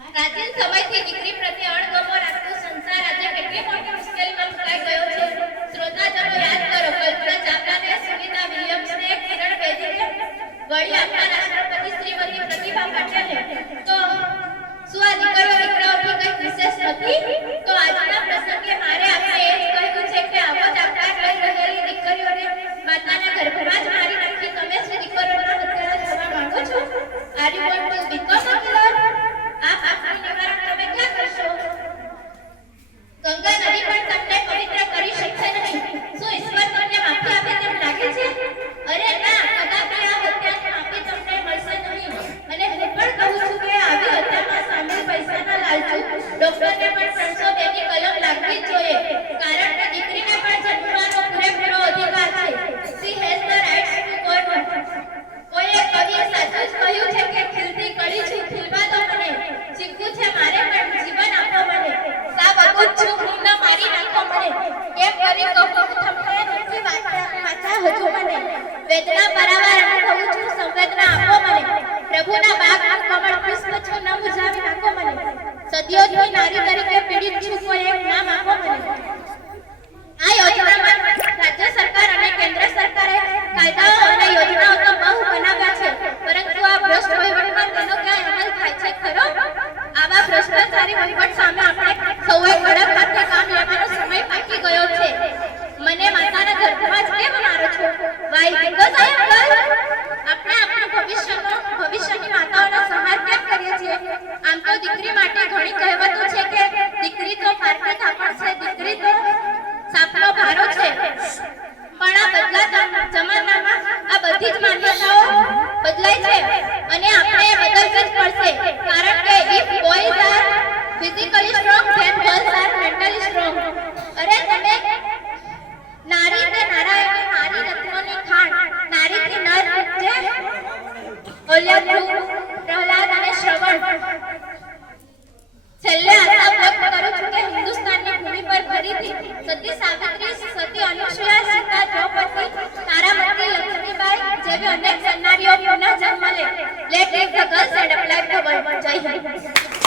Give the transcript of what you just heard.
પ્રાચીન સમયથી દીકરી પ્રત્યે અણગમો રાખતો સંસાર આજે કેટલી મોટી મુશ્કેલીમાં મુકાઈ ગયો છે. શ્રોતાજનો યાદ કરો, કલ્પના ચાવલાને, સુનીતા વિલિયમ્સને, કિરણ બેદીને, વળી આપણા રાષ્ટ્રપતિ શ્રીમતી પ્રતિભા પાટીલને. તો શું આ દીકરાઓથી કંઈક વિશેષ નથી? તો આજના પ્રસંગે મારે આપણે એ જ કહેવું છે કે આવો જ આકાર લઈ રહેલી દીકરીઓને માતાના ગર્ભમાં જ મારી નાખી તમે શું દીકરીઓના હત્યારા થવા માંગો છો? Are you want to become a killer? આ પાપનું નિવારણ તમે ક્યાં કરશો? ગંગા નદી પણ તમને પવિત્ર કરી શકશે નહીં. શું ઈશ્વર તમને માફી આપે તેમ લાગે છે? અરે ના, કદાપી આ હત્યાની માફી તમને મળશે નહીં. અને હું પણ કહું છું કે આવી હત્યામાં સામેલ પૈસાના લાલચુ ડોક્ટરને પણ 302 ની કલમ લાગવી જ જોઈએ. કારણ કે દીકરીને પણ જન્મવાનો પૂરેપૂરો અધિકાર છે. She has the rights to born. કોઈએ કવિએ સાચું જ કહ્યું છે કે ખીલતી કળી છું, ખીલવા દો મને. જીવવું છે મારે પણ જીવન આપો મને. સા બગુજ છું, હું મારી નાખો મને. કેમ કરી કહું તમને નથી વાચા હજુ મને. વેદના પરાવાર અનુભવું છું, સંવેદના આપો મને. પ્રભુના બાગનું કમળ પુષ્પ છું, ન મુરઝાવી નાખો મને. સદીઓથી નારી તરીકે પીડિત છું, કોઈ એક નામ આપો મને. આ યોજનામાં રાજ્ય સરકાર અને કેન્દ્ર સરકારે કાયદાઓ અને યોજનાઓ તો બહુ બનાવ્યા છે, પરંતુ આ ભ્રષ્ટ વહીવટમાં તેનો ક્યાંય અમલ થાય છે ખરો? આવા ભ્રષ્ટાચારી વહીવટ સામે આપણે સૌએ કડક હાથે કામ લેવાનો સમય પાકી ગયો છે. મને માતાના ગર્ભમાં જ કેમ મારો છો? Why because I am girl. આપણે આપણા ભવિષ્યની માતાઓનો સંહાર કેમ કરીએ છીએ? આમ તો દીકરી માટે ઘણી કહેવતો છે કે દીકરી તો પારકી થાપણ છે, દીકરી તો સાપનો ભારો છે. પણ આ બદલાતા જમાનામાં આ બધી જ માન્યતાઓ બદલાય છે અને આપણે બદલવી જ પડશે. કારણ કે if boys are physically strong then girls are mentally strong. અરે તમે નારી કે નારાયણ નારી રત્નોની ખાણ, નારીથી નર જે ઓલ્યા પ્રહલાદ અને શ્રવણ. છેલ્લે આશા વ્યક્ત કરું છું કે હિન્દુસ્તાનની ભૂમિ પર ફરીથી સતી સાવિત્રી, સતી અનુસૂયા